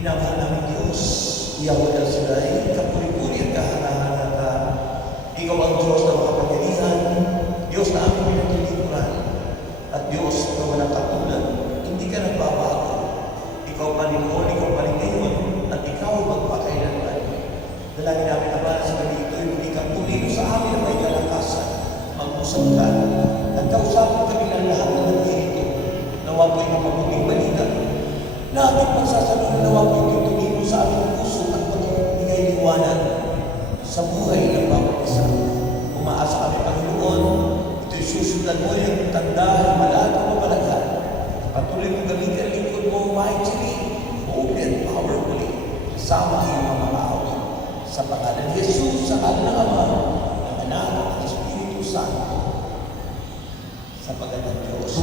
Minamahal namin Diyos. Iyawad ang sila'y kapuri-puri at kahana-hana ka. Ikaw ang Diyos na makapangyarihan, Diyos na aming pinaglilingkuran, at Diyos na walang katulad. Hindi ka nagbabago. Ikaw pa rin noon, ikaw pa rin ngayon, at ikaw magpakailanman. Dalangin namin Ama sa gabi ito, hindi kang pumilo sa amin na may kalakasan. Mag-usap ka, at kausapin kami ng lahat na nandito. Nawa po'y mapabuting balita. Na ating pagsasabihin, nawa po'y tutulino sa aming puso at magbigay liwanag sa buhay ng bawat isa. Umaasa kami, Panginoon, ito'y susundan mo yung tanda, malahat o mamalaghan. Patuloy mo gamitin ang lingkod mo mightily, boldly and powerfully, kasama ang iyong mga awit. Sa pangalan ni Jesus, sa ngalan ng Ama, ng Anak, at ng Espiritu Santo, sa pangalan ng Diyos.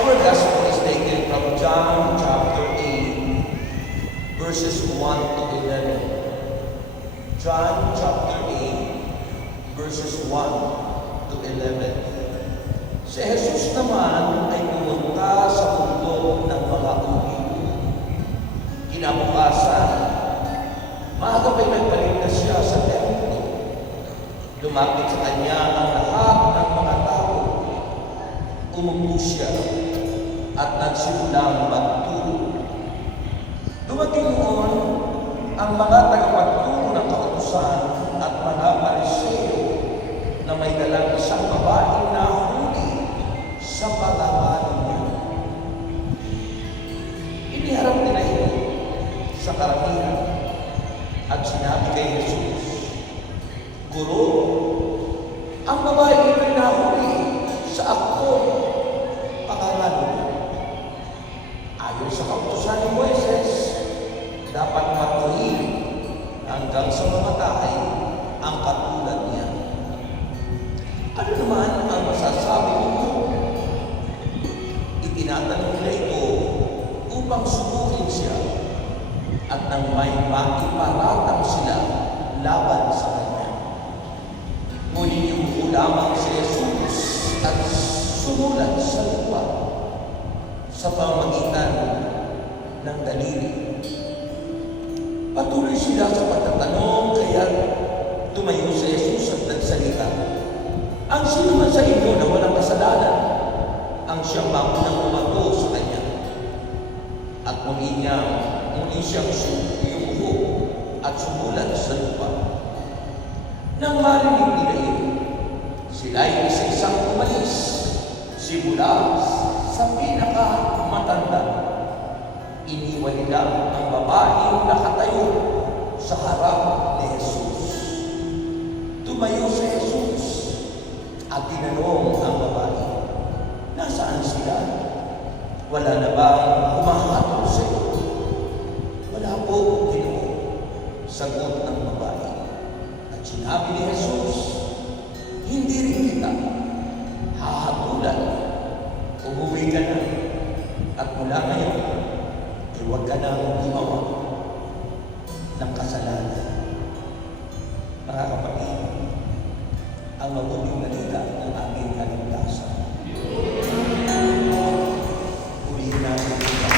Our gospel is taken from John chapter 8, verses 1 to 11. John chapter 8, verses 1 to 11. Si Jesus naman ay pumunta sa mundo ng mga uliw. Kinabukasan, maaga pa'y nagpalit na siya sa templo. Lumapit sa kanya ang lahat ng mga tao. Umupo siya at nagsimulang magturo. Dumating noon ang mga tagapagturo ng kautusan at mga Pariseo na may dalang isang babaeng nahuli sa pangangalan niya. Iniharap nila ito sa karamihan at sinabi kay Jesus, Guro, ang babae ito'y nahuli sa akto pangangalan niya. Ayon sa kautusan ni Moises, dapat matuhin hanggang sa mamatay ang katulad niya. Ano naman ang masasabi mo? Itinatanong nila ito upang subukin siya at nang may maiparatang sila laban sa kanya. Ngunit yumuko lamang si Jesus at sumulat sa lupa sa pamamagitan ng daliri. Patuloy sila sa pagtatanong, kaya tumayo si Jesus at nagsalita. Ang sino man sa inyo na walang kasalanan, ang siya at sumulat sa lupa. Nang marinig nila iyon, sila'y isa-isang umalis, simula sa pinakamatanda. Iniwan nila ang babaeng nakatayo sa harap ni Jesus. Tumayo si Jesus at tinanong ang babae, "Nasaan sila? Wala na bang humahatol sa iyo?" "Wala po, Ginoo," sagot ng babae. At sinabi ni Jesus, "Hindi rin kita hahatulan. Umuwi ka na at mula ngayon, huwag ka nang gumawa ng kasalanan." Mga kapatid, ang mabuting balita ng ating kaligtasan. Ulihin natin ito.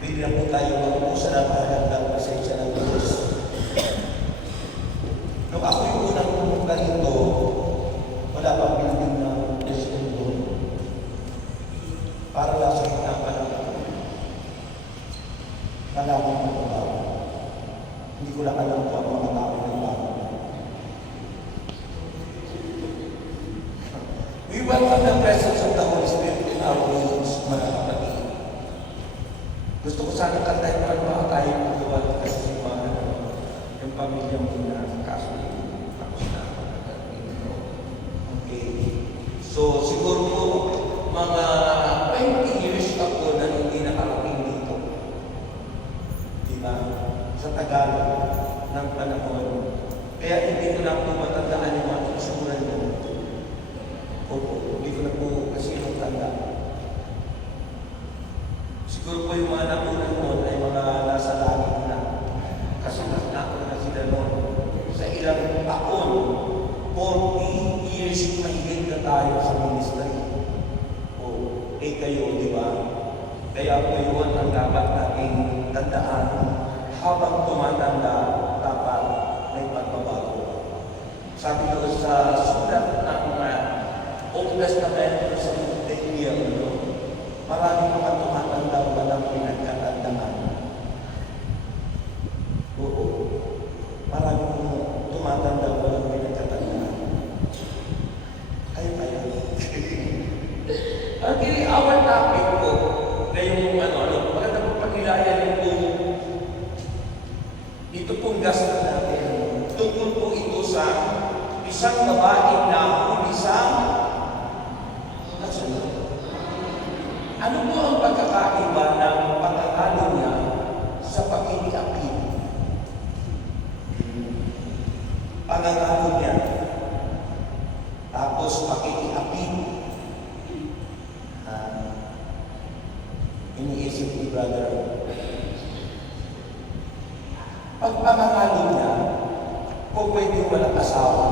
Pwede na po tayo mag-upo sa napahalagang pasensya ng Diyos. Nung ako yung unang pumunta rito, wala pang building ng SM doon. Para lang sa kita pa lang. Malaman mo ito ba? Hindi ko lang alam kung ang mga tao ng bago. We welcome the presence of the Holy Spirit in our lives, mga kapatid. Gusto ko sana kantahin pa mga tayo magawal kasi yung pamilya mo na kaso tapos na okay. So siguro po mga 20 years ako na hindi nakarating dito. Diba? Sa Tagalog ng panahon. Kaya hindi ko na po matandaan yung mga itsura nyo. Opo, hindi ko na po kasi yung tanda. Siguro po yung mga nakunan noon ay mga nasa langit na. Kasi nakunan na sila noon. Sa ilang taon, 40 years mahigit na tayo sa ministry. O, kayo, di ba? Kaya po yun ang dapat nating tandaan. Habang tumatanda, dapat may pagbabago. Sabi doon sa sulat ng Old Testament sa Daniel, marami mga tumatanda walang pinagkatandaan. Oo. Marami mga tumatanda walang pinagkatandaan. Kaya. Okay, our topic po, ngayong maganda po pagnilayan po ito pong gasto natin. Tungkol po ito sa isang babaeng nahuli sa nasunod. Ano po ang pagkakaiba ng pagkakalo niya sa pagkiniapid? Pagkakalo niya, tapos pagkiniapid. Iniisip ni brother, pag pangangalo niya, kung pwede walang asawa,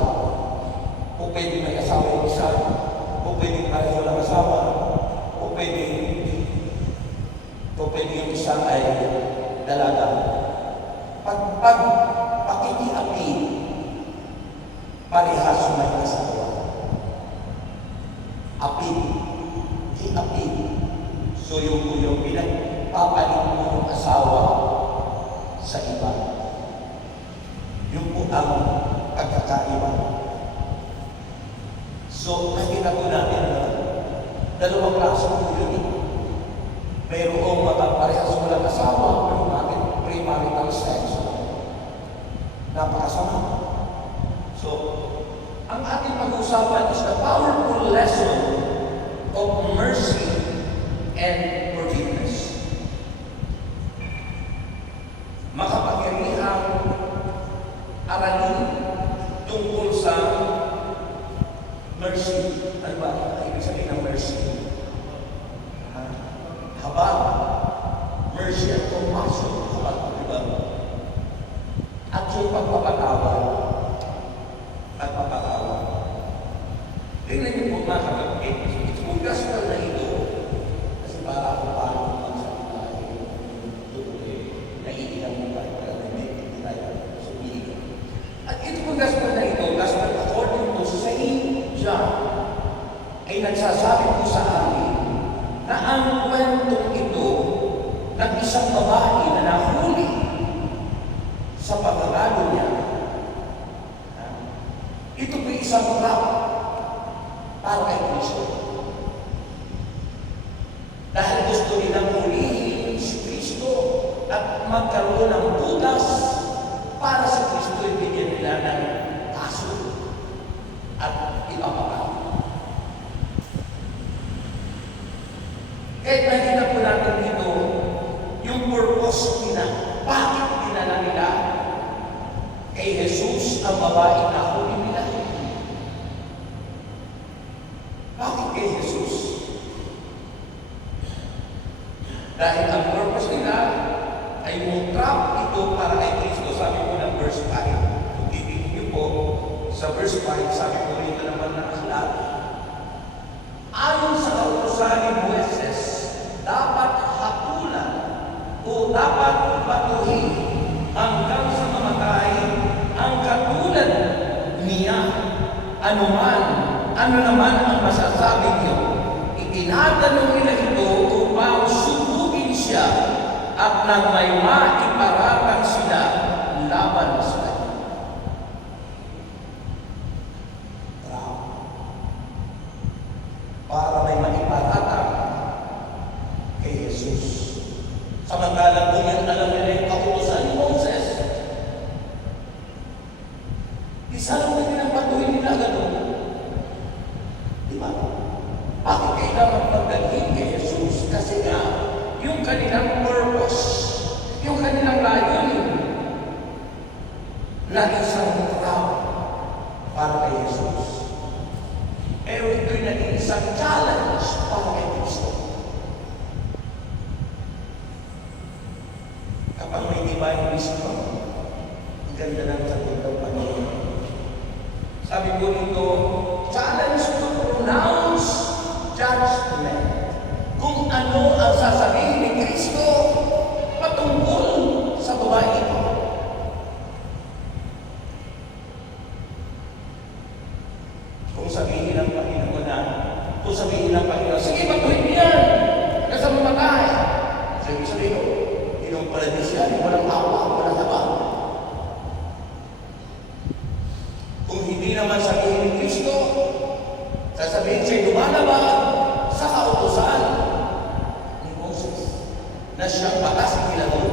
kung pwede may asawa yung isa, kung pwede pareho walang asawa, kung pwede yung isa ay dalaga. Pag pakiki-apid, parehas may asawa. Apid, i-apid. So yung pinagpapalit mo ng asawa sa iba. Yung po ang pagkakaiba. So, nakita po natin na dalawang klase po yun eh. Mayroong parehas walang asawa, pero natin premarital sex. Napakasama. So, ang ating pag-usapan is the powerful lesson of mercy and forgiveness. Makapangyarihang aralin tungkol sa mercy. Ano ba? Ibig sabihin ng mercy. Habag. Mercy at compassion. Habag. Diba? At yung pagpapatawad. Pagpapatawad. Tingnan niyo po mga kapatid. Kung gospel na ito, kasi para ako paano magsalita naiilang mo tayo para hindi tayo sumilig. At ito pong gospel na ito, gospel according to Saint John, ay nagsasabi po sa amin na ang kwento isang babae na nahuli sa pagkakalo niya. Ito po isang trap para kay Kristo. Dahil gusto nilang hulihin si Kristo at magkaroon ng butas para si Kristo ibigyan nila ng kaso at ipapakal. Kahit nakita po natin dito yung purpose nila. Bakit dinala nila kay Jesus ang babae na huli nila? Bakit kay Jesus? Dahil ang purpose nila ay yung trap ito para kay Kristo. Sabi po ng verse 5. Kung titignan niyo po sa verse 5, sabi po rito naman nakasulat, ayon sa kautusan ni Moises, dapat hakulan o dapat patuhin hanggang sa mamatay ang katulad niya. Ano naman ang masasabi niyo? Itinatanong nila ito upang subukin siya at nang may maiparatang sila laban sa kanya. Para may maiparatang kay Jesus. Samantalang kung yan alam nila yung kautusan ni Moses, isa lang na nilang patuhin nila gano'n. Diba? Bakit kailangan magdalhin kay Jesus? Kasi nga, yung kanilang purpose, yung kanilang layunin, na isang trap para kay Jesus. Pero ito'y naging isang challenge para kay Kristo. Kapag may divine wisdom, ang ganda ng sagot ng Panginoon. Sabi ko nito, challenge to pronounce judgment. Kung ano ang sasabihin ni Kristo patungkol sa babae ito. Kung sabihin ng Panginoon na, sige, patuhin mo yan, hanggang sa mamatay. Sabi ko, yung paradisyan, walang awa, walang habang. Kung hindi naman sabihin ni Kristo, sasabihin siya, lumalabas sa kautusan ni Moses na siyang batas nilagon.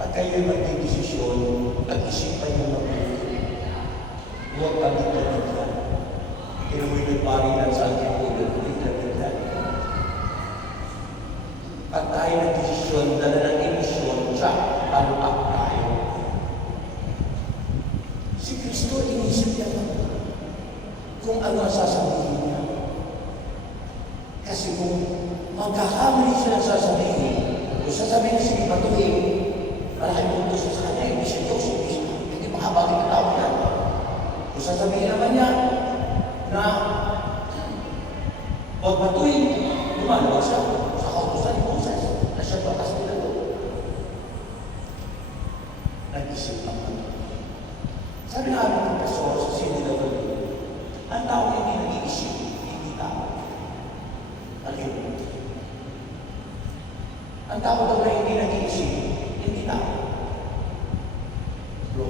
At kayo'y magdidesisyon at isipan niyo mabuti. Huwag pagkakalitan. Kinumoy nagparinan sa aking ulo, nagdagdagan. At tayo nagdesisyon, dala ng emisyon, siya, palupak tayo. Si Kristo, inisip niya kung ano ang sasabihin niya. Kasi kung magkakamali siya ang sasabihin, kung sasabihin niya, sige, patuhin, maraming puntos sa kanya, hindi siya Diyos, hindi makabagay na tao na. Kung sasabihin naman niya na huwag patuhin, lumalabas siya sa kautusan ni Moses na siya batas nila doon. Nag-isip ang Panginoon. Sabi nga ng profesor sa CDW, ang tao hindi nag-iisip, hindi tao. Alin. Ang tao daw na hindi nag-iisip, hindi tao. Bro.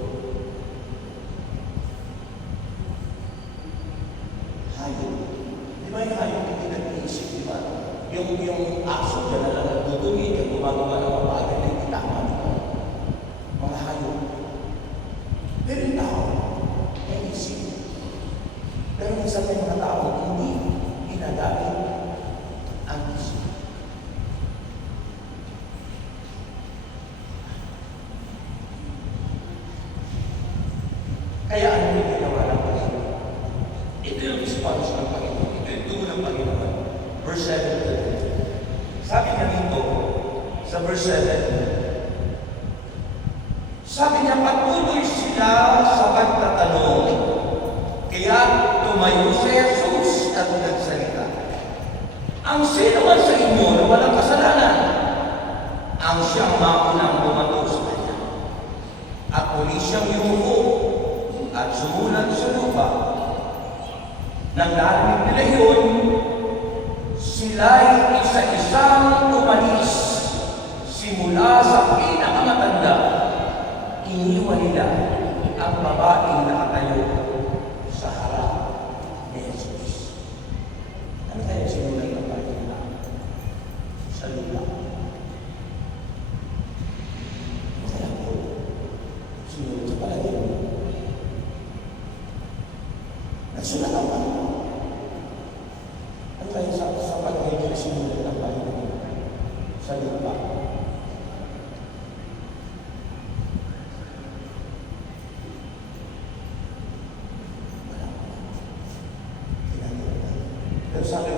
Hayop. Di ba yung hayop hindi nag-iisip, di ba? Yung aso dyan na lang nagdudumi, yung gumagawa ng mga bagay na hindi tama, di ba? Mga hayop. Pero yung tao, may isip. Pero minsan may mga tao, hindi ginagamit ang isip. Kaya ano yung ginawa ng Panginoon? Ito yung response ng Panginoon. Ito yung tungo ng Panginoon. Verse 7. Sabi niya dito, sa verse 7, sabi niya, patuloy sila sa pagtatanong. Kaya tumayo si Jesus at nagsalita. Ang sino man sa inyo na walang kasalanan, ang siyang maunang bumato sa kanya. At muli siyang yumuko at sumulat sa lupa. Nang narinig nila yun, sila sila'y isa-isang umalis simula sa pinakamatanda. Iniwan nila ang babaeng nakatayo sa harap ni Jesus. Ano kaya sinulat ng pagkina? Sa lupa. Ano kaya po? Sinulat sa palagay mo. Nagsulat ang Panginoon. Ano kaya sa palagay mo sinulat ng Panginoon? Sa lupa. Pero sa akin,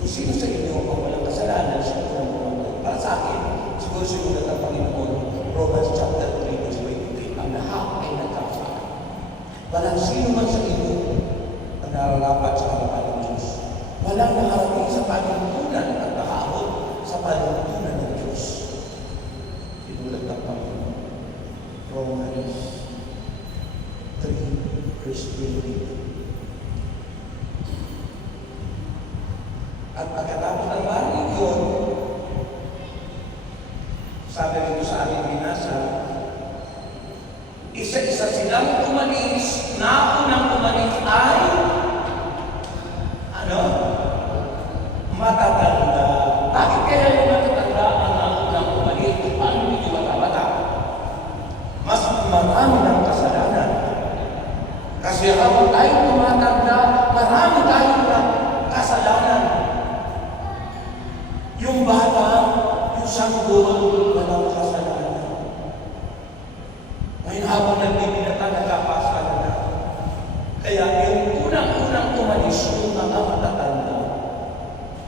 kung sino sa inyo ang walang kasalanan, siya ang bumatay. Para sa akin, siguro sinulat ang Panginoon, Romans chapter 3, verse 23, ang lahat ay nagkasala. Walang sino man sa inyo ang nararapat sa harapan ng Diyos. Walang nakarating sa panuntunan at nakaabot sa panuntunan ng Diyos. Sinulat ang Panginoon, Romans 3, verse 23. At pagkatapos ng marinig yun, sabi rito sa aking binasa, isa-isa silang umalis, na unang umalis ay, matatanda. Bakit kaya yung matatanda ang unang umalis? Paano hindi bata-bata? Mas marami ng kasalanan. Kasi habang tayo tumatanda, marami tayong kasalanan. Yung bata, yung sanggol, walang kasalanan. Ngayon habang nagbibinata, nagkapasala na. Kaya yung unang-unang umalis, yung mga matatanda,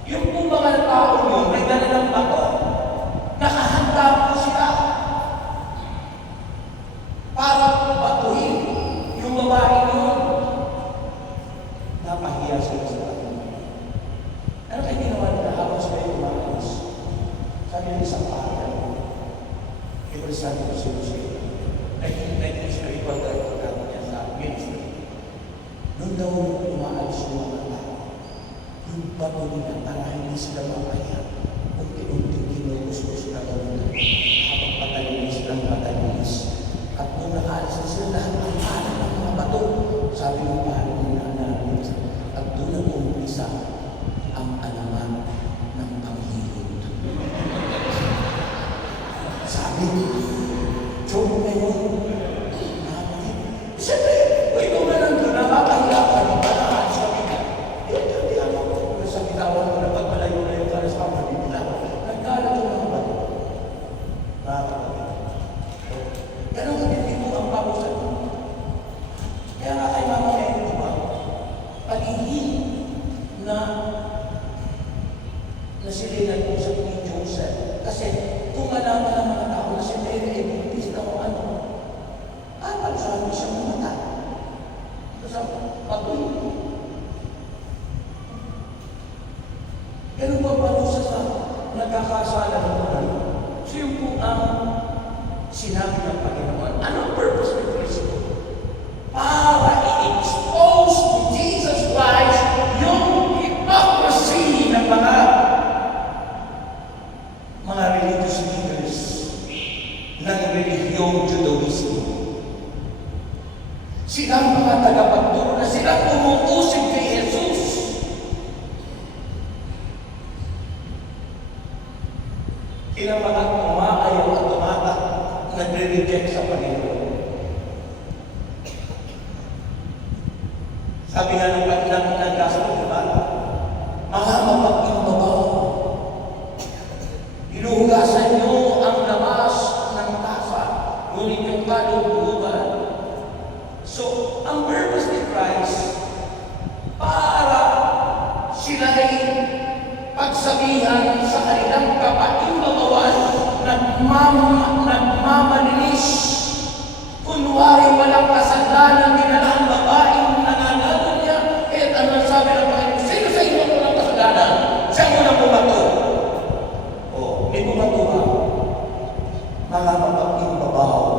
yung po mga tao yun, may dala ng bato, nakahanda po sila para batuhin yung babae yun. Napahiya sila sa atin. Ano kayo ginawa nila habang sila yung umalis? Sabi ng isang pahal, ito sabi ko siya, spiritual director niya sa ministry. Noon daw umaalis yung mga tao, yung bato nila para hindi sila mapaya, unti-unting kinugustos na daw nila, habang patalinis ng patalinis. At kung nakaalis na sila lahat ng alam ng mga bato, sabi ng pahal nila namin, at doon ang umpisa ang alaman ng panghilot. Sabi, Job ngayon, siyempre, ikaw na nandun, nakakahiya ka, di ba nakaalis kami ka? Hindi ako, sa bitawan mo na pagpalayo na yung karas pa, mabibila. Nagkaalat yung mga bato. Nakakapagod. Ganun ka din mo ang pamusan mo. Kaya nga kay Mama Mary, di ba? Pag-ihil na sila nag-usap ni Joseph. Kasi kung malaman ng mga tao na si Mary ay buntis na o ano, sabi siya mamatay. Kasi patuloy. Ganun ba panusa sa nagkakasala ng mga so yung po ang sinabi ng Panginoon, anong purpose ng Kristo? Para i-expose to Jesus Christ yung hypocrisy ng mga religious leaders ng relihiyong Judaismo. Silang mga tagapagturo na silang umuusig kay Jesus. Silang mga umaayaw at tumatak, nagre-reject sa Panginoon. Sabi nga ng gospel, diba? Mga mapag-imbabaw. Inuhugasan niyo ang labas ng tasa, ngunit yung kalulugan. So, ang purpose ni Christ, para sila ay pagsabihan sa kanilang kapag-imbabawan, nagmamalinis, kunwari walang kasalanan, ginalang babaeng nananalo niya, kahit ano sabi ng Panginoon, sino sa inyo walang kasalanan? Siya muna pumato. May pumato ba? Mga mapag-imbabaw.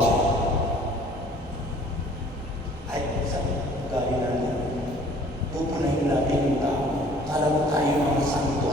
Ay, sabi, gawin natin. Pupunahin natin yung tao. Kala mo tayo mga santo.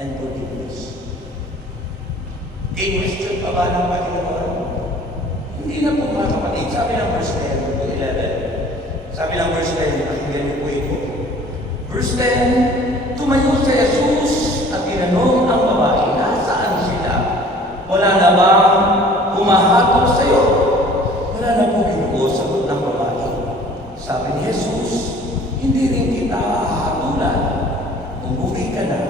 and forgiveness. I-question pa ba ng Panginoon? Hindi na po mga kapatid. Sabi ng verse 10 to 11. Sabi ng verse 10, pakinggan niyo po ito. Verse 10, tumayo si Jesus at tinanong ang babae, nasaan sila? Wala na bang humahatol sa iyo? Wala na po Ginoo, sagot ng babae. Sabi ni Jesus, hindi rin kita hahatulan. Umuwi ka na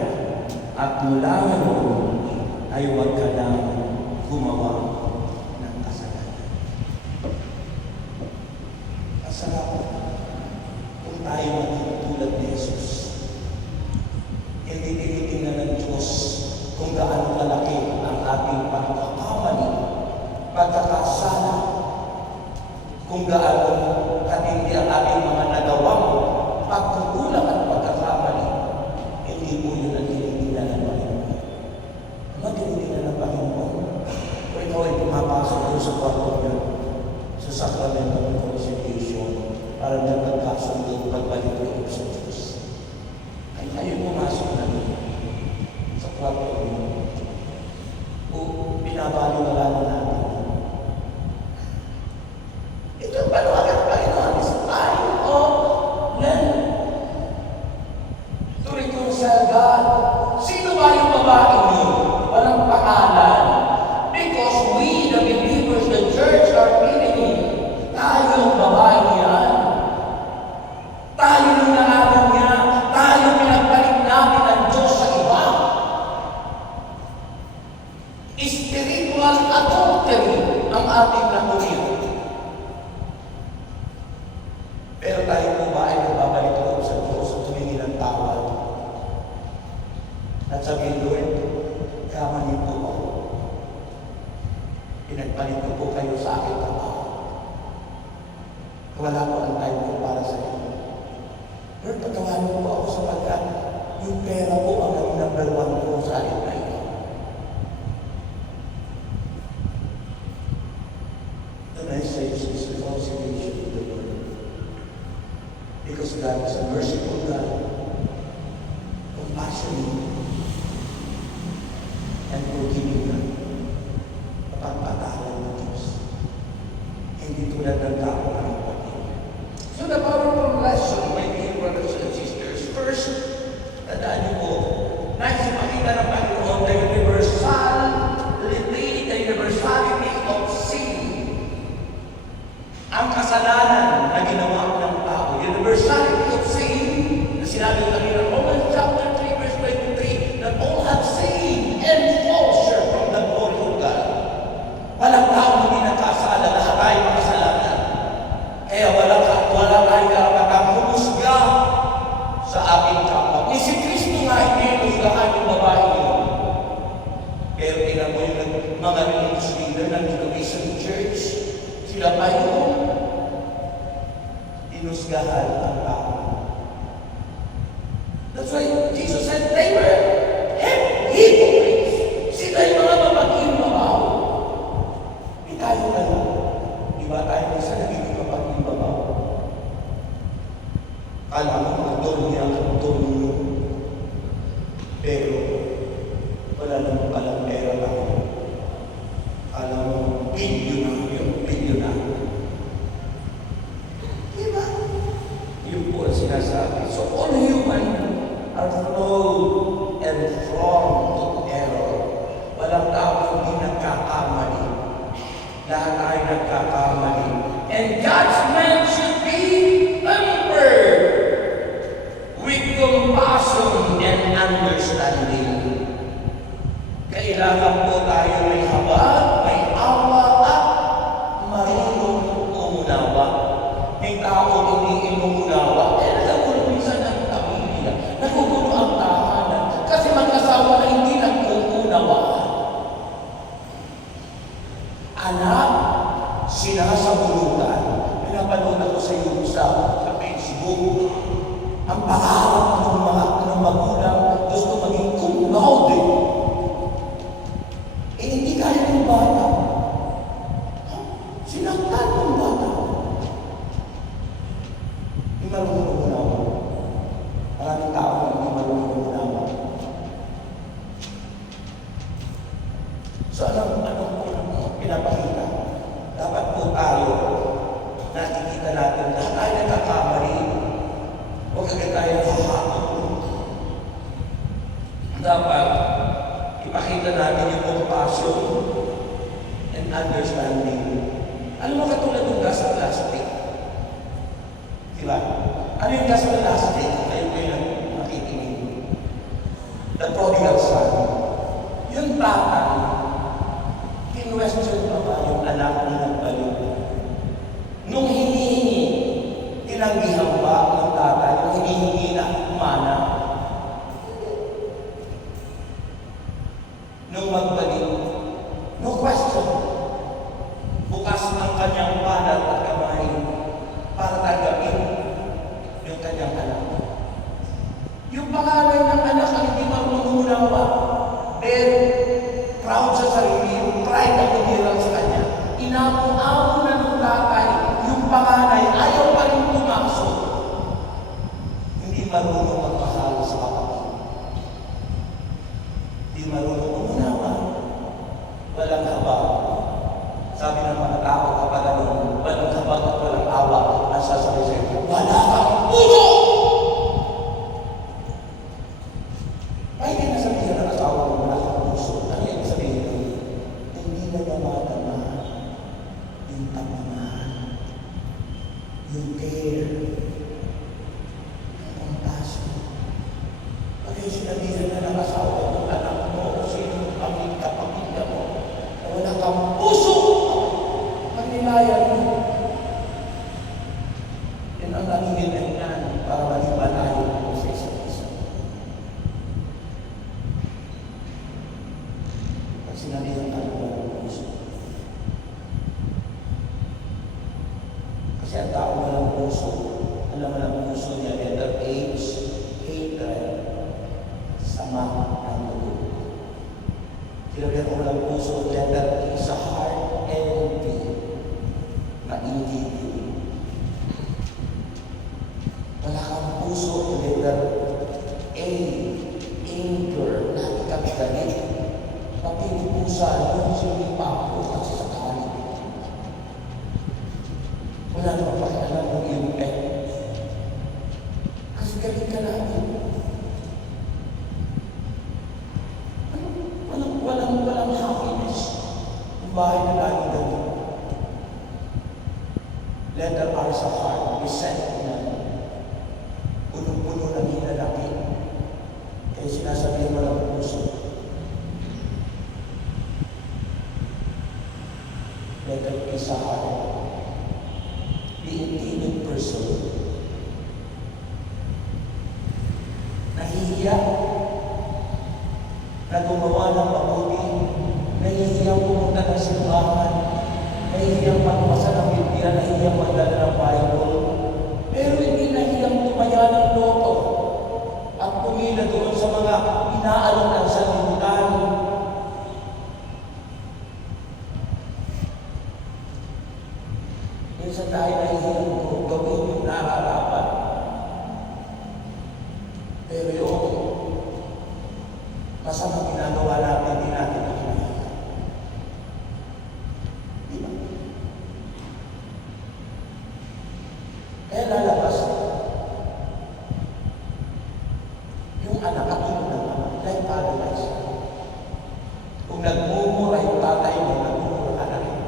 at mula ngayon ay huwag ka na gumawa ng kasalanan. Masarap kung tayo maging tulad ni Jesus. Hindi tinitingnan ng Diyos kung gaano kalaki ang ating pagkakamali, pagkakasala, kung gaano katindi ang ating mga nagawang pagkukulang at pagkakamali. Hindi po yun ang tinitingnan ng Panginoon. Ang tinitingnan ng Panginoon, kung ikaw ay pumapasok doon sa kwarto niya, sa sakramento ng reconciliation, para nagkakasundo pagbalik loob sa Diyos. Ay tayo pumasok na doon sa kwarto niya. O binabaliwala na natin. Ito ang panawagan ng Panginoon, is time of learning to reconcile God. Sino ba yung babaeng yun? Walang pangalan. Because we, the believers, the church, are feeling tayo yung babaeng yan. Tayo yung naalam niya. Tayo pinagbalik natin ang Diyos sa iba. Spiritual adultery ang ating natuloy. Pero tayo po ba ay nagbabalik loob sa Diyos at humingi ng tawad? At sabihin, Lord, kamali po ako. Pinagpalit ko po kayo sa aking trabaho. Wala po ang time ko para sa iyo. Lord, patawarin po ako sapagkat yung pera po ang number one ko sa akin na ito. The message is reconciliation with the Lord. Because God is a merciful God, compassionate, and forgiving God. Mapagpatawaran ng Diyos. Hindi tulad ng tao na kapatid. So the powerful lesson, my dear brothers and sisters, first, tandaan niyo po, nais ipakita ng Panginoon the universality of sin. Ang kasalanan na ginawa ng tao. Universality of sin, na sinabi ng kanina, Romans chapter 3, verse 23, that all have sinned and fall short from the glory of God. Walang tao hindi nakasala, lahat tayo makasalanan. Kaya wala tayong karapatang humusga sa ating kapwa. Ni si Kristo nga hindi humusgahan yung babae yun. Pero tingnan mo yung mga religious leader ng Indonesian Church, sila pa yun. Inusgahan ang tao. That's why Jesus said, they were hypocrites. Sila yung mga mapag-iing mabaho. Di tayo na lang. Diba tayo isa nagiging mapag-iing mabaho? Kala mo mga doon niya ang doon niyo. Pero wala naman palang pera tayo. Kala mo, bilyon. Diba? Yun po ang sinasabi. So all human are flawed and prone to error. Walang tao hindi nagkakamali. Lahat ay nagkakamali. And judgment should be tempered with compassion and understanding. Kailangan po tayo may habag, may awa at marunong umunawa. May tao hindi inuunawa. Alam mo, minsan ang pamilya, nagugulo ang tahanan kasi mag-asawa na hindi nag-uunawa. Anak, sinasabulutan. Pinapanood ako sa iyo sa Facebook. Ang pangarap ng magulang gusto maging cum laude. Hindi So anong pinapakita? Dapat po tayo, nakikita natin, lahat tayo nagkakamali. Huwag agad tayo hahakot. Dapat, ipakita natin yung compassion and understanding. Alam mo, katulad ng gas ng plastic. Diba? Ano yung gas ng plastic? Kayo nakikinig. The prodigal son. Yung tatay, kinwestiyon pa ba yung anak na nagbalik? Nung hinihingi, tinanggihan ba ng tatay? Nung hinihingi na umana? Nung magbalik, no question. Bukas ang kanyang panat at kamay para tanggapin yung kanyang anak. Yung pangalay ng anak ang hindi marunong umawa. Pero, proud sa sarili, yung pride ang tumirang sa kanya. Inapo-apo na ng tatay, yung panganay, ayaw pa rin pumasok. Hindi marunong magmahal sa kapatid. Hindi marunong umunawa. Walang habang. Sabi ng mga tao kapag walang habang at walang awa, ang sasabi sa'yo, wala kang puso! Ay, hindi nasabihin ng asawa mo, wala kang puso. Ano yung sabihin mo? Hindi na namatama yung pagmamahal, yung care, yung compassion. Pag yung sinabihan na ng asawa mo, anak mo, o sino ang kapamilya mo, na wala kang puso, pag nilayan mo, yun ang nagiging dahilan para manibalayo mo sa isa't isa. Pag sinabihan ka ng walang puso. Kasi ang tao walang puso, alam mo ng puso niya, letter H, hatred, sama ng dugo. Sinabihan ko walang puso, letter T sa heart, envy, mainggit. Wala kang puso, letter A, anger, lagi kang galit. Papinipusa, yung sinipa ko kasi sa kalit. Wala naman pakialam ng iyong pet. Kasi galit ka natin. Walang happiness. Yung bahay na lagi galit. Letter R sa heart, resentment. Punong-puno ng hinalaki. Kaya sinasabihin mo ng puso. Letter P sa heart. Being timid person. Nahihiya. Na gumawa ng mabuti. Nahihiyang pumunta ng simbahan. Nahihiyang magpasa ng Biblia. Nahihiyang magdala ng Bible. Pero hindi nahiyang tumaya ng loto at pumila doon sa mga inaalok ng sanlibutan. Minsan tayo nahihiyang gawin yung nararapat. Pero yung masamang ginagawa natin, hindi natin nakikita. Diba? Kaya lalabas yung anak at yung anak, like paradise. Kung nagmumura yung tatay mo, nagmumura ka na rin.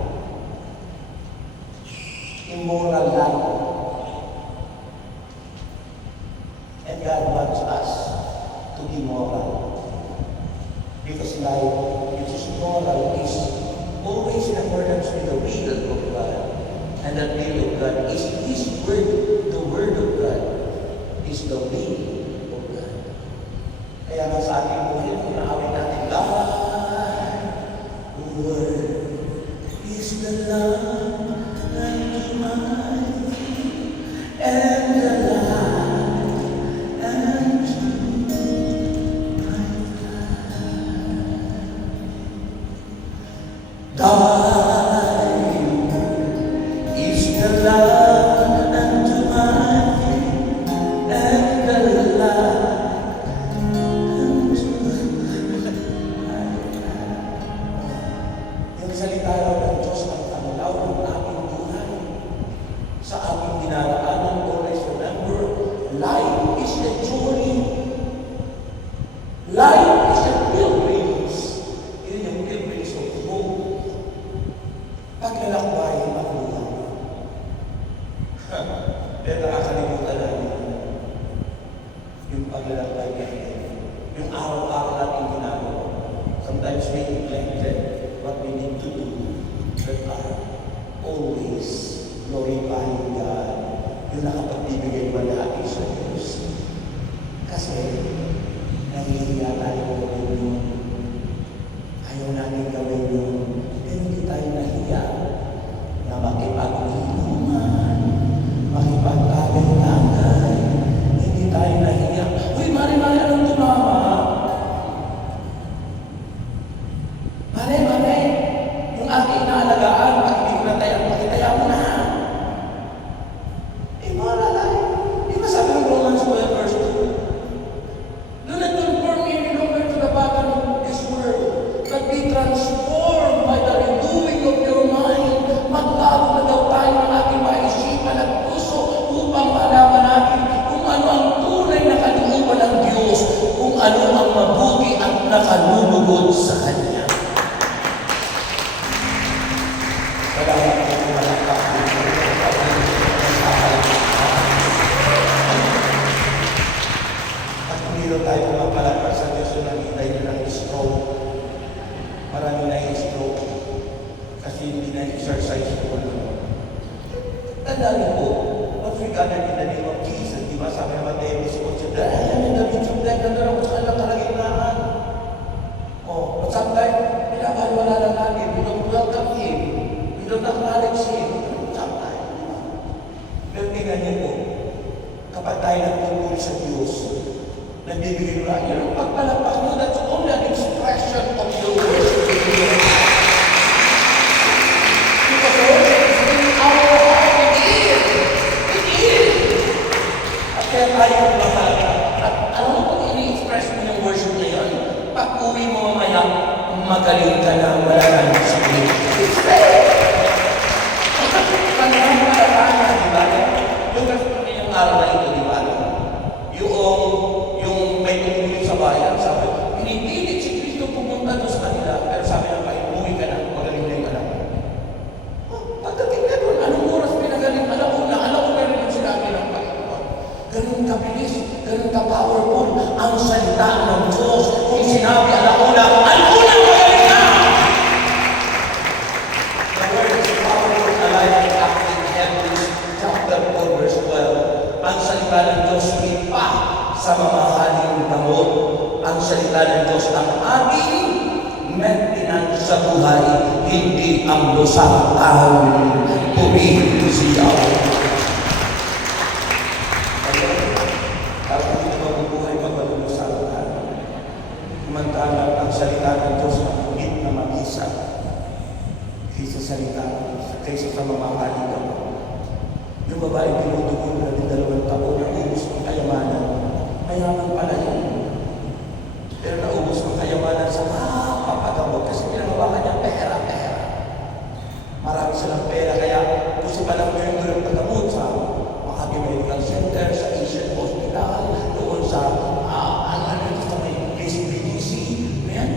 Immoral life. And God wants us to be moral. Because life which is moral is always in accordance with the will of God. And that will of God is His Word. The Word of God is the will of God. Kaya nga sa ating buhay, kung naawin natin lahat, the Word is the lamp unto my feet, and the light unto my path. Thy Word is the lamp unto my feet, and the light unto my path. that are always glorifying God, yung nakapagbibigay malaki sa Diyos. Kasi, nahihiya tayo gawin yun. Ayaw natin gawin yun. Pero hindi tayo nahiya na makipag-inuman, makipag-tagay-tagay. Hindi tayo nahiya. Uy, mari-mari, anong tumama? Mari-mari, yung aking naalagaan, pag hindi ko na tayo, pakitaya mo na. Malalay. Di ba sabi ng Romans 12 verse 2? Do not conform any longer to the pattern of this world, but be transformed by the renewing of your mind. Magbago na daw tayo ng ating maisipan at puso upang malaman natin kung ano ang tunay na kalooban ng Diyos, kung ano ang mabuti at nakalulugod sa Kanya. Salamat po kung malakap. At kung hindi tayo mapalakpak sa Diyos na nakita nyo ng stroke, marami na yung stroke kasi hindi na-exercise ko. Tandaan niyo po, once we gather in the name of Jesus, di ba sabi naman tayo sa kotse, dahil in the midst of them, nandun ako sa kanilang kalagitnaan. But sometimes, pinapaliwala lang natin, we don't welcome Him, we don't acknowledge Him, sometimes. Pero tingnan niyo po, kapag tayo nagtungkol sa Diyos, nagbibigay mo lang yun, ang pagpalakpak mo, that's only an expression of your worship to Him. Because worship is in our heart, it is. It is. At kaya tayo magpapalakpak. At alam mo kung ini-express mo yung worship na yun, pag uwi mo mamaya, magaling ka na, wala ka na sa Diyos. It's there. Kanyang malakana, di ba? Yung kasi yung araw na ito, di ba? Yung may tumulong sa bayan, sabi, pinipilit si Kristo pumunta doon sa kanila, pero sabi ng Panginoon, umuwi ka na, magaling na yung anak. Pagdating na doon, anong oras pinagaling? Alauna rin yung sinabi ng Panginoon. Ganun kabilis, ganun ka-powerful, ang salita ng Diyos. Kung sinabi alauna magaling na! The word is powerful, alive, and active in Hebrews chapter 4, verse 12. Ang salita ng Diyos pa sa mamahaling gamot. Ang salita ng Diyos ang ating maintenance sa buhay, hindi ang lusatan. Pumili siya. Kapag hindi mabubuhay magpalulusatan, kumantalang ang salita ng Diyos na higit na mag-isa kaysa sa mamahaling gamot. Yung babae pinutugon na 2 taon na ubus ng kayamanan, mayaman pala yun. Pero naubos ng kayamanan sa papagamot kasi pinagawa niya pera. Marami silang pera, kaya gusto pa lang meron doon ang pagamot sa Makati Medical Center, sa Asian Hospital, doon sa may BCBDC. Ayan.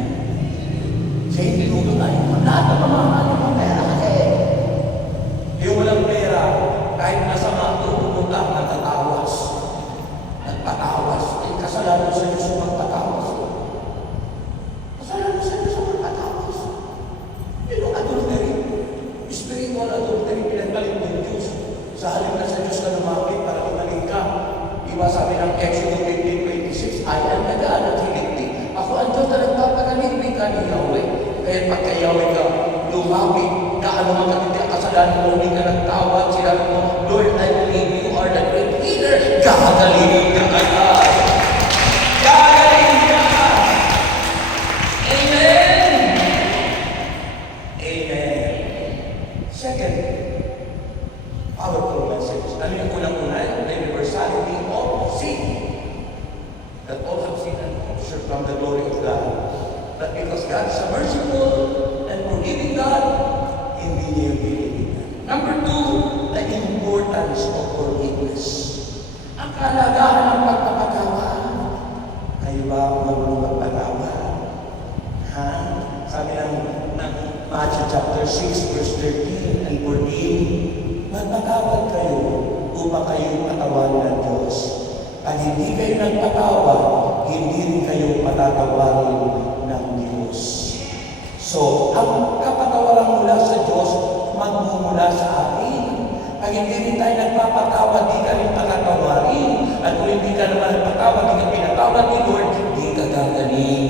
Siya hindi luto na yun. Lahat na pamahal ng pera kasi. Yung walang pera, kahit masama ito, pumunta, nagtatawas. Nagpatawas. Kasalanan sa Diyos ang magpatawas. Kasalanan sa Diyos ang magpatawas. Yun ang adultery. Spiritual adultery, pinagaling ng Diyos. Sa halip na sa Diyos ka lumapit para umaling ka. Diba sabi ng Exodus 15:26, I am the God of Hiligti. Ako ang Diyos na nagpapanaligpig ka ni Yahweh. Kaya pagka Yahweh ka, lumapit ka, ano makatindi ang kasalanan mo, hindi ka nagtawad, sinabi mo, Lord, I believe you are the great healer. Gagalingin ka agad. Gagalingin ka. Amen. Amen. Second, powerful message. Ano yung unang-una? The universality of sin. That all have sinned and fall short from the glory of God. That because God is a merciful and forgiving God, hindi niya yung piniligan. Number 2, the importance of forgiveness. Ang kalagahan ng pagpapatawad. Kayo ba marunong magpatawad? Ha? Sabi ng Matthew chapter 6, verse 13 and 14, magpatawad kayo upang kayo patawarin ng Diyos. At hindi kayo nagpatawad, hindi rin kayo patatawarin ng Diyos. So, So, ang kapatawaran mula sa Diyos, magmumula sa atin. Pag hindi rin tayo nagpapatawad, di ka rin patatawarin. At kung hindi ka naman nagpatawad, di ka pinatawad ni Lord, di ka gagaling.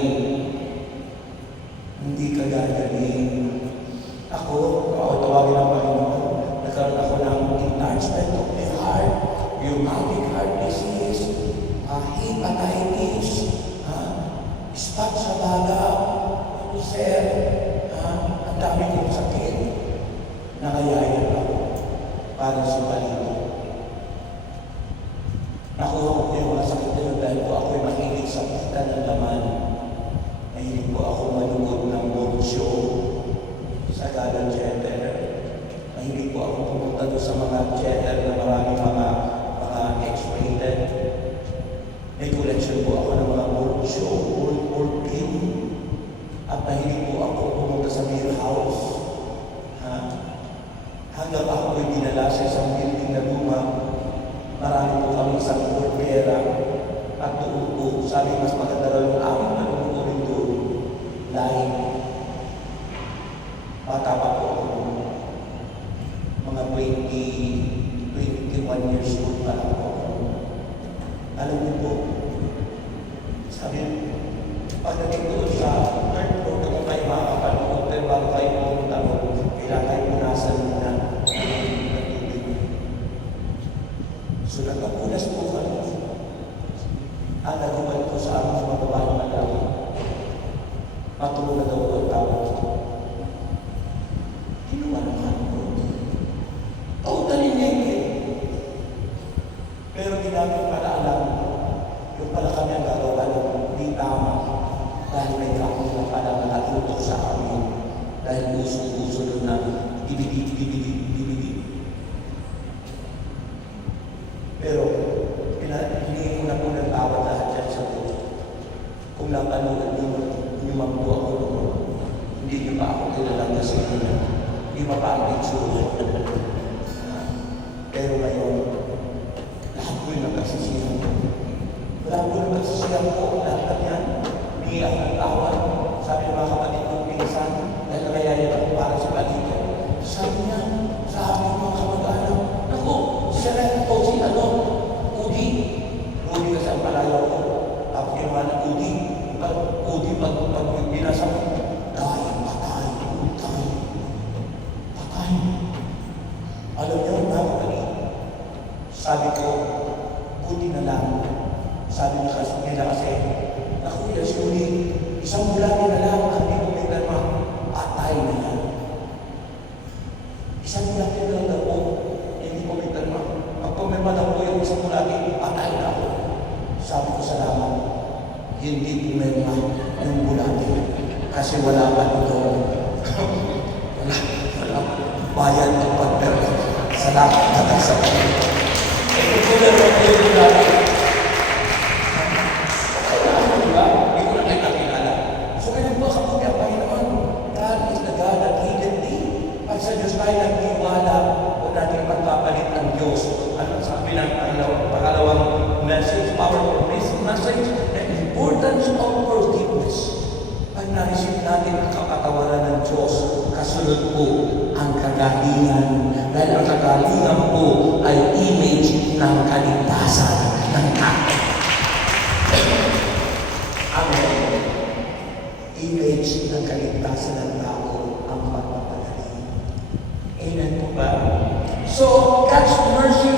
Hindi ka gagaling. Ako, tawagin ng Panginoon, nagkaroon ako ng enlargement of the heart, rheumatic heart disease, hepatitis, spot sa baga, ulcer, ang dami kong sakit. Nakayayan ako para sa palito. Nakuha ko yung mga sakit na yun dahil po ako'y mahilig sa kita ng laman. Mahilig po ako manugod ng boncho sa Galang Theater. Mahilig po ako pumunta doon sa mga theater na maraming mga X-rated. May collection po ako ng mga boncho, old film. At mahilig po ako pumunta sa beer house. Hanggang ako po'y dinala sa isang building na luma, marami po kami sa Cordera. At doon po, sabi mas maganda raw yung aming manunurin doon. Dahil bata pa po ako, mga 21 years old pa lang po. Alam niyo po, sabi, pagdating doon sa third floor, kung kayo makakapanood, pero bago kayo pumunta mo, kailangan kayo punasan muna ng tubig. So nagkapunas po kami. Ang nagumalik ko sa aming mga babaeng madami. Patulong na daw ko ang tawag ko. Kinuha naman ko. Totally naked. Pero di namin pala alam, yung pala kami ang gagawa ng di tama. Dahil may kapong na pala nakatutok sa amin. Dahil uso-uso doon na DVD. Pero, hindi ko na po nagtawad lahat yan sa Diyos. Kung napanood niyo po ako noon, hindi niyo pa ako kilala kasi hindi pa ang itsura. Pero ngayon, lahat ko yung nagkasisihan. Lahat ko yung nagkasisihan ko, lahat yan. Hindi ako nagtawad. Sabi ng mga kapatid kong pinsan, dahil nakayayan ako para sa balikan. Sabi niya, sa aking mga kamag-anak, naku, siya na ito, si Udi. Udi kasi ang palayaw ko. Tapos ginawa ng Udi. Udi, pag binasa ko, patay. Alam niyo, nakakali. Sabi ko, buti na lang. Sabi niya kasi, naku, yes, Udi, isang bulan na lang, ang di ko may kalma, patay na yan. Isang bulan na lang daw po, hindi ko may kalma. Pag pumirma daw po yung isang bulan, patay na ako. Sabi ko, salamat. Hindi pumirma yung bulan. Kasi wala pa ito. wala. Bayan ng pagperma. Salamat na sa kanila. Ito po na rin yung bulan. Sa Diyos tayo nagtiwala o natin pagpapalit ng Diyos. Ano sabi ng pangalawang message, powerful message, the importance of forgiveness. Pag na-receive natin ang kapatawaran ng Diyos, kasunod po ang kagalingan. Dahil ang kagalingan po ay image ng kaligtasan ng tao. Amen. Image ng kaligtasan ng tao ang pagpapagaling. Amen po ba? So, God's mercy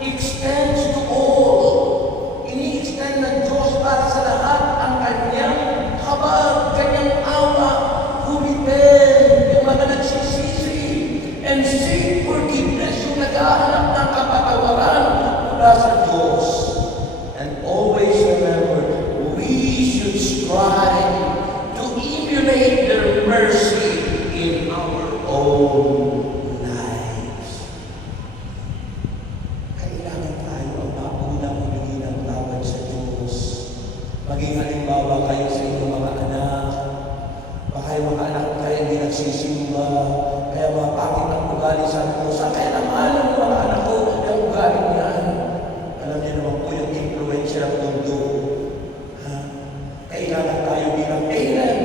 extends to all. Ini-extend ng Diyos para sa lahat ang kanyang habag, kanyang awa, humitin, yung mga nagsisisi, and seek forgiveness, yung naghahanap ng kapatawaran mula sa Diyos. And always remember, we should strive to emulate their mercy in our own lives. Kailangan tayo ang maunang humingi ng tawad sa Diyos. Maging halimbawa kayo sa inyong mga anak. Baka yung mga anak kayo hindi nagsisimba. Kaya mga pakit ang ugali sa anak mo. Saan kaya naman ang mga anak ko yung ugali niyan? Alam niyo naman po yung influensya ng mundo. Kailangan tayo bilang parent,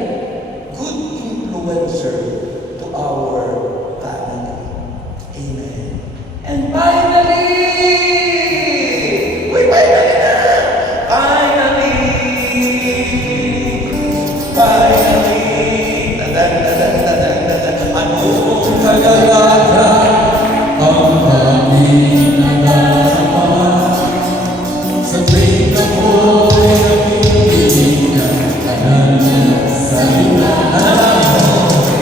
good influence influencer to our Canada. Amen. And finally, Uy, finally na! finally, Tadan, tadan, tadan, tadan. Anong kagalakan ang aming nadarama sa tuwing ako'y nakikinig ng kanyang salita.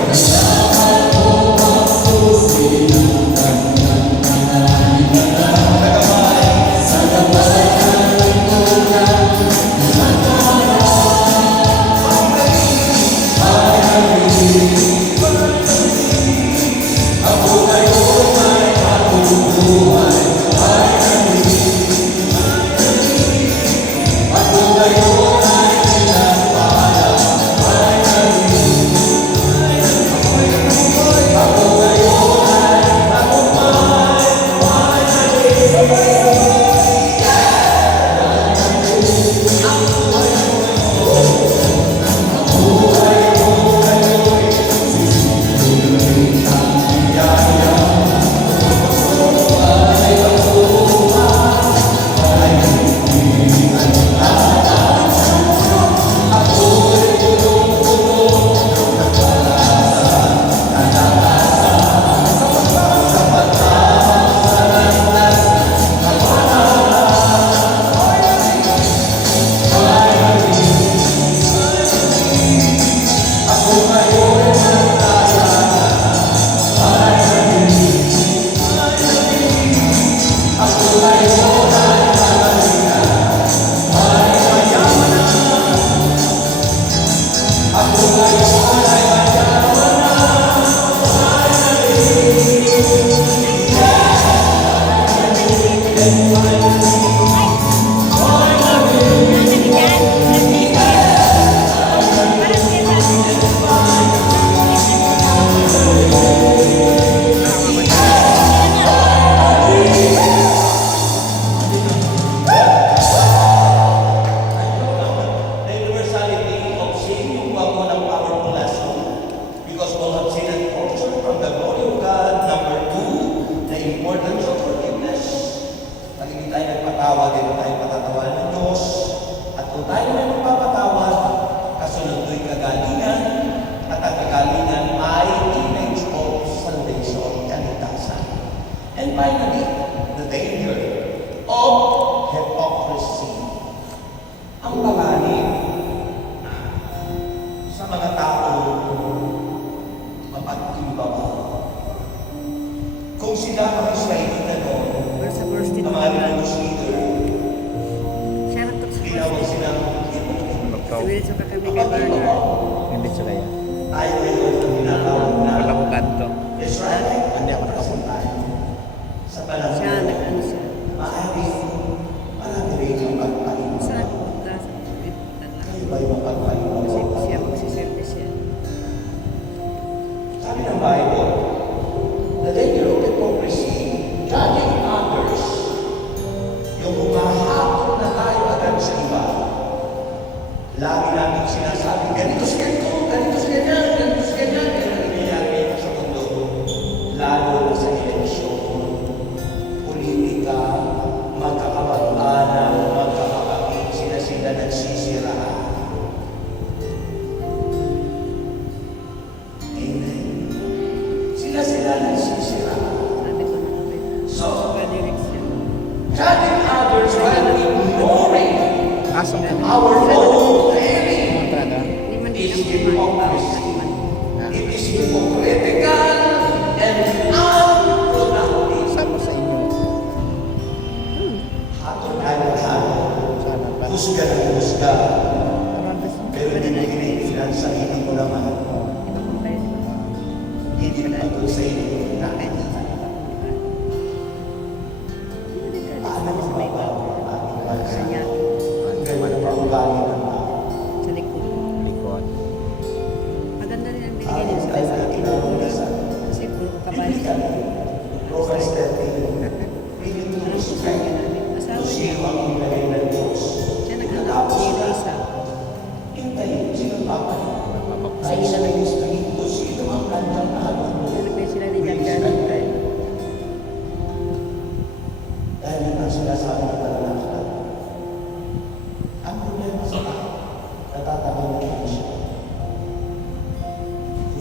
Kasama ko ang susi ng kanyang panahimala. Sa gabay ng lingkungan, ako ngayon ay matutuhay. Ako ngayon ay pinagpala. Ako ngayon ay the universality of sin, yung bago ng powerful lesson. Because all have sinned and fall short from the glory of God. Number two, the importance of forgiveness. Pag hindi tayo nagpatawad, hindi tayo patatawanan ng Diyos. At kung tayo may magpapatawad, kasunod do'y kagalingan. At ang kagalingan ay image of salvation, kaligtasan. And finally, the danger of hypocrisy. Ang panganib sa mga tao mapagkumbaba. Kung sila ang Israelita noon, Sa first ang mga religious leader, Shoutout sa tinawag first silang hypocrite. Sabihin sa kami kay Barner. Hindi sila yan. Tayo ngayon ang tinatawag na Wala ko kanto. Israelite. Hindi ako nakapunta. Sa panahon Siya, nag-ano siya. maaaring marami rin ang pagpahinga. Saan punta sa Kayo ba yung pagpahinga? Kasi siya magsiservice siya. Sabi ng Bible, the danger of hypocrisy, judging others, yung humahapon na tayo agad sa iba. Lagi natin sinasabi, ganito si ganito, ganito si ganyan, ganito si ganyan, yan ang nangyayari ngayon sa mundo. Lalo na sa eleksyon, politika, magkakamag-anak, magkakapatid, sila nagsisiraan. Amen.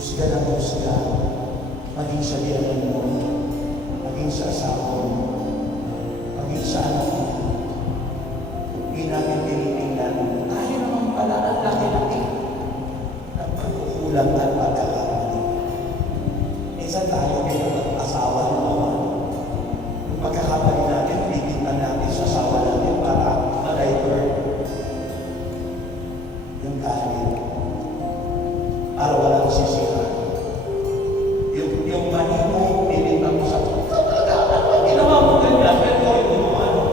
husga ng husga, maging sa biyanan mo, maging sa asawa mo, maging sa anak mo. Hindi namin tinitingnan, tayo naman pala ang laki-laki ng pagkukulang at pagkakamali. Minsan tayo bilang asawa naman, yung pagkakamali natin, bibigyan natin sa asawa natin para ma-divert yung galit. Para walang sisihan. Yung mani mo, bibigyan mo sa ginawa mo ganyan, pero ikaw yung gumawa.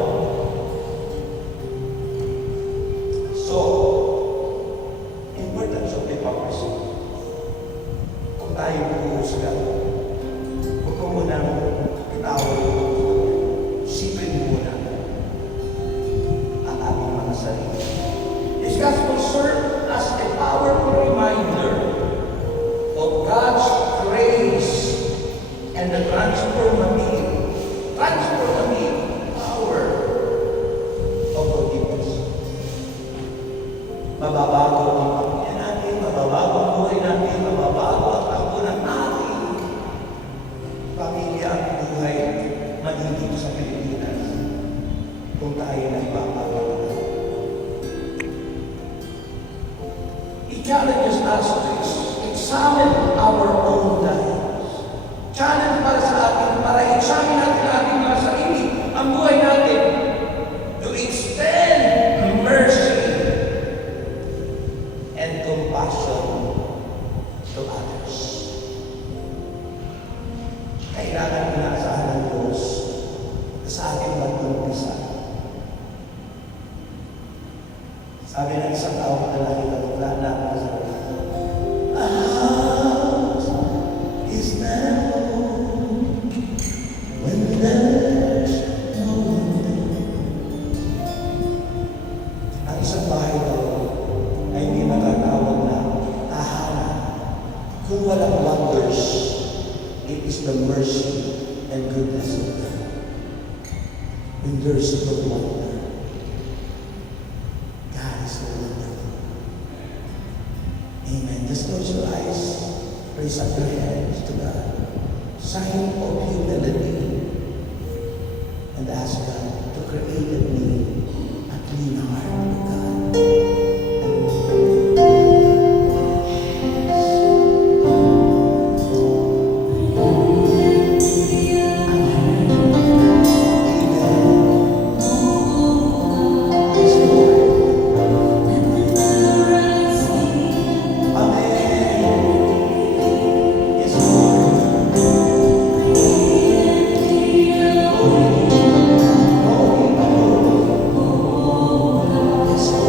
So, importance of hypocrisy. Kung tayo puhusga, huwag mo munang itawag, isipin mo muna ang ating mga sarili. This gospel serves as a powerful reminder of God's grace and the transformative power of forgiveness. Mababago ang pamilya natin, mababago ang buhay natin, mababago ang takbo ng ating pamilya at buhay maging dito sa Pilipinas kung tayo na ipapabago. It challenges us to examine our own lives. Challenge para sa atin, para i-examine natin ang ating mga sarili, ang buhay natin, to extend mercy and compassion to others. Kailangan inaasahan ng Diyos na sa ating mag-umpisa. Sabi ng isang tawag na nakita ko na is now when there's no one there. Ang isang bahay daw ay hindi matatawag na tahanan kung walang wonders. It is the mercy and goodness of God. When there's no wonder, God is so wonderful. Amen. Just close your eyes. Raise up your hands to God. Sign of humility. And ask God to create in me a clean heart, O God. Yes, Lord. Amen. Yes, Lord. Glory. Glory. Yes, Lord.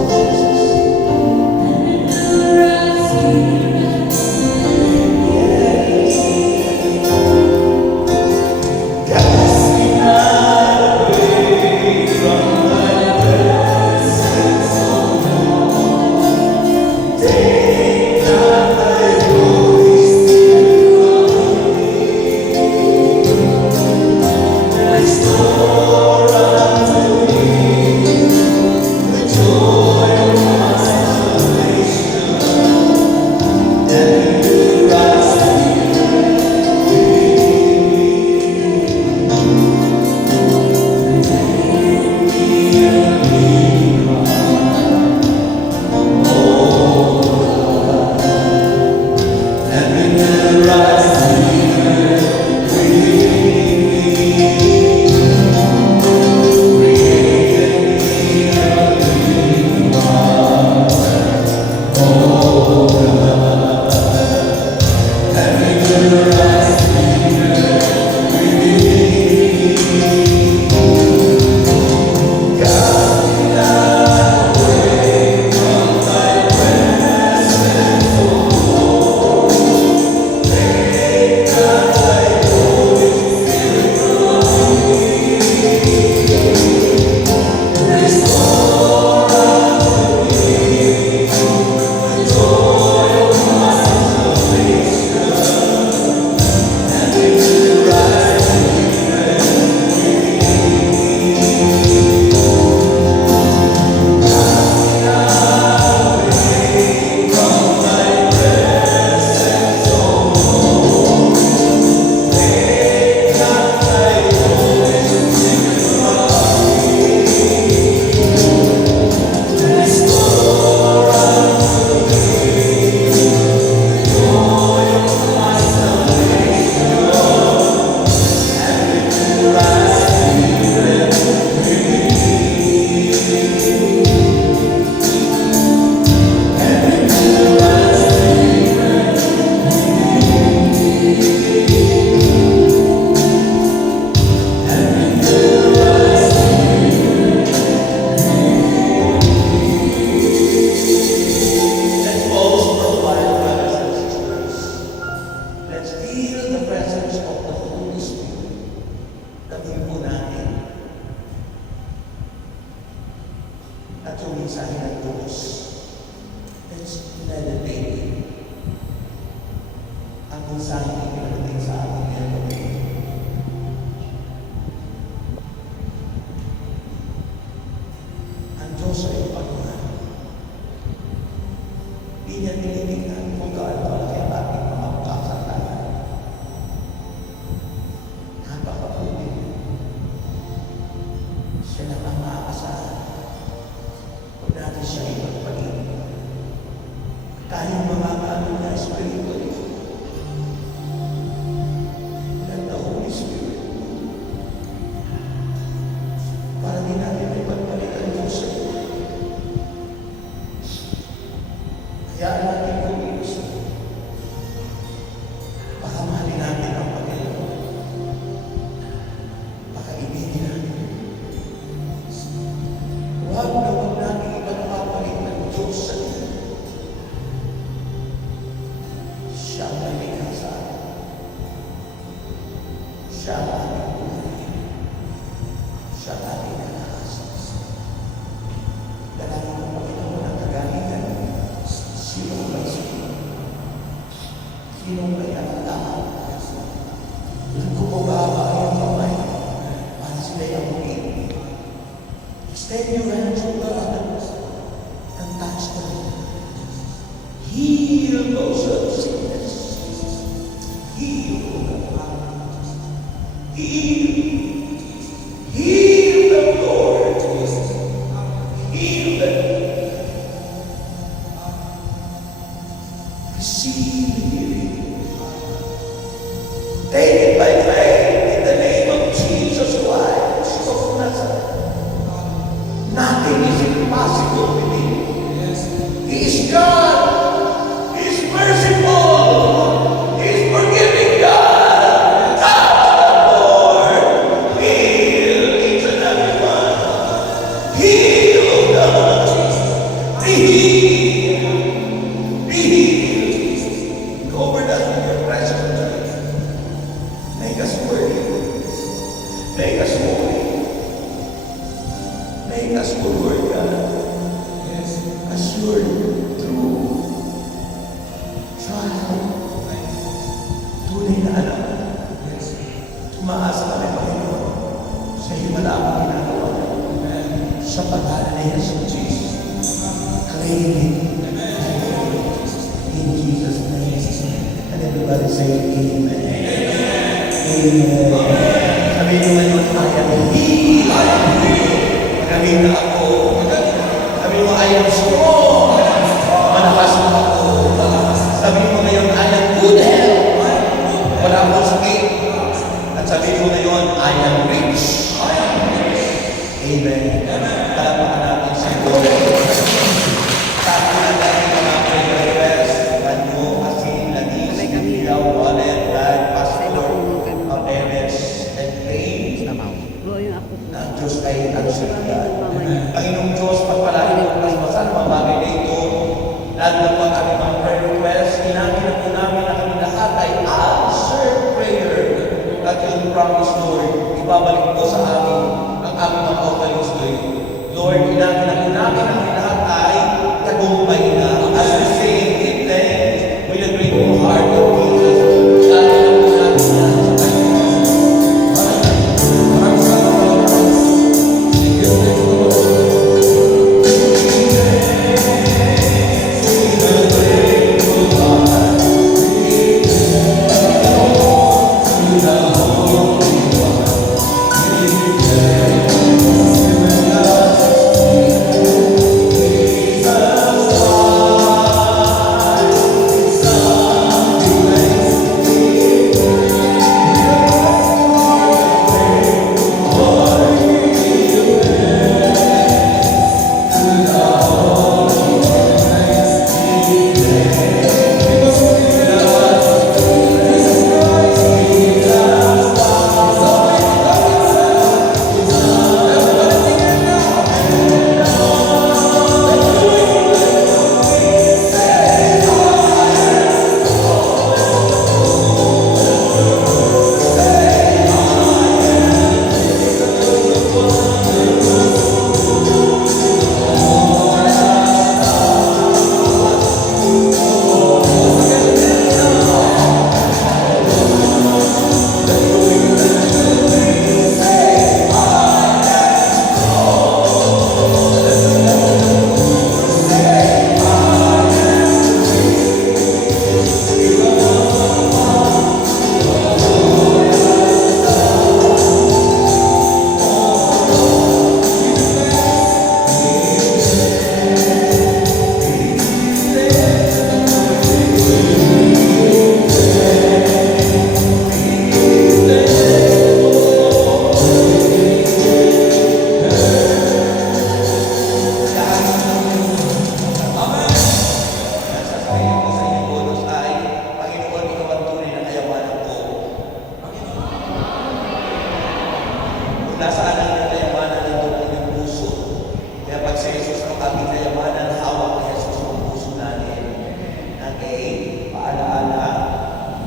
ang mensahe na pinarating sa atin ngayong gabi. Ang Diyos ay pagmamahal. Hindi niya tinitingnan kung gaano kalaki ang ating mga kasalanan. Napakabuti. Siya na ang maaasahan. Huwag natin siya ipagpagin. Tayong mga ano na spiritually. Let the Holy Spirit. Para din natin ipagpalit ang Diyos sa iyo. Hayaan natin kumilos. Baka mahalin natin ang Panginoon. Baka ibigin natin. Huwag na huwag natin ipagpapalit ng Diyos sa iyo. Siya ang nalikha sa atin. Siya ang ating buhay. Siya ang ating kalakasan. Dalangin ng Panginoon ang kagamitan. Sino may sino? Sino may katataan? Doon ko bababa ang kamay para sila'y amunin. Extend your hands to God and touch them. Heal those of sickness. Heal them. Heal. Heal them, Lord. Heal them. Receive healing. Take it by faith in the name of Jesus Christ of Nazareth. Nothing is impossible with Him. He is God. He is merciful. He is forgiving God. Lord, heal each and every one. Heal, O God. Be healed. Be healed. Cover us with your precious blood. Make us worthy. Make us holy. Make us good, Lord God. Assured, true, trial, tunay na alam. Tumaas kami, Panginoon, sa himala ang ginagawa. Sa pangalan ni Jesus. Claim Him. In Jesus' name. And everybody say Amen. Amen. Sabihin nyo ngayon, I am healed. Magaling na ako. Sabihin mo, I am strong. Malakas na ako. Sabihin mo ngayon, I am good health. Wala akong sakit. At sabihin mo ngayon, I am rich. Amen. Talapakan natin sa Lord. Sabi na natin mga prayer request. Kanyo, asin, lanis, ilaw, wallet, rag, passport, papeles, and pain. Oo, yung apo ko. Na ang Diyos ay nagsulatan. Mamaya. Panginoong Diyos, pagpalain mo mas masal mga bagay na ito. Lalo na po ang aming mga prayer request. Inamin na po namin na kami lahat ay answered prayer. At yung promise, Lord, ibabalik po sa amin ang aming mga offerings to you. Lord, inamin na po namin na kami lahat ay tagumpay na. As we say, give thanks with a grateful heart of Jesus. Lalo na po namin yan sa Panginoon. Maraming salamat. Thank you, Lord. Sasabihin ko sa inyo, bonus ay, Panginoon, ikaw ang tunay na kayamanan ko. Kung nasaan ang kayamanan, nandun ang iyong puso. Kaya pag si Jesus ang aming kayamanan, hawak ni Jesus ang puso natin. Okay, paalaala,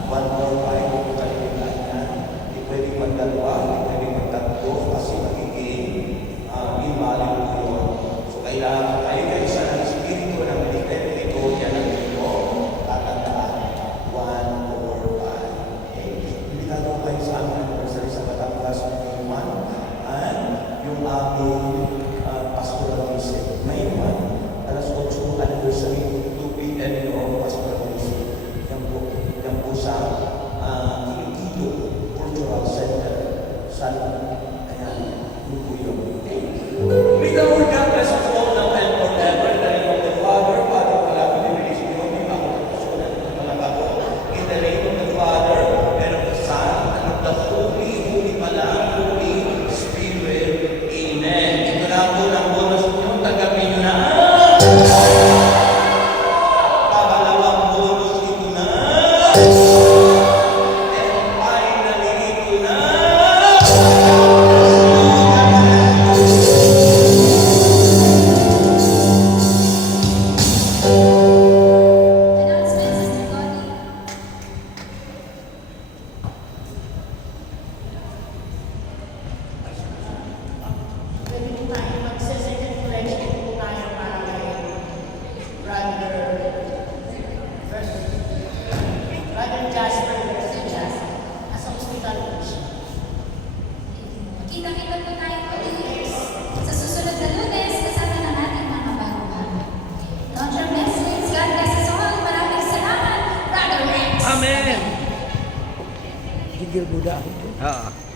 one more time, kung kalimutan na, hindi pwedeng magdalawa, hindi pwedeng magtatlo, kasi magiging imalim po yun. So kailangan kayo sa Espiritu ng ito, yan ang ito, tatandaan, 1, 4, 5. Okay, imbitado kayo sa aming anniversary sa Batangas May 1, and yung aming pastoral visit. May 1, alas 8 anniversary, 2 p.m. yung pastoral visit. Yan po sa Iloilo Cultural Center. Ayan, yun po yun. Okay. May the Lord God bless us all now and forever. In the name of the Father, wala ko nililis ko, may makakasunan ng mga bago. In the name of the Father, and of the Son, and of the Holy Spirit. Amen. Ito na po ng bonus nyo, tagapin nyo na. Pangalawang bonus, ito na. And finally, ito na. Announcements, Sister Connie. Pwede po tayo magsa-second collection po tayo para kay Brother Jasper Versace. Nasa hospital po siya. Kita-kita po tayo ulit sa susunod na Lunes kasama ng ating mga baguhan. God bless. God bless us all. Maraming salamat, Brother Rex. Amen. Gigil Buddha ako. Oo.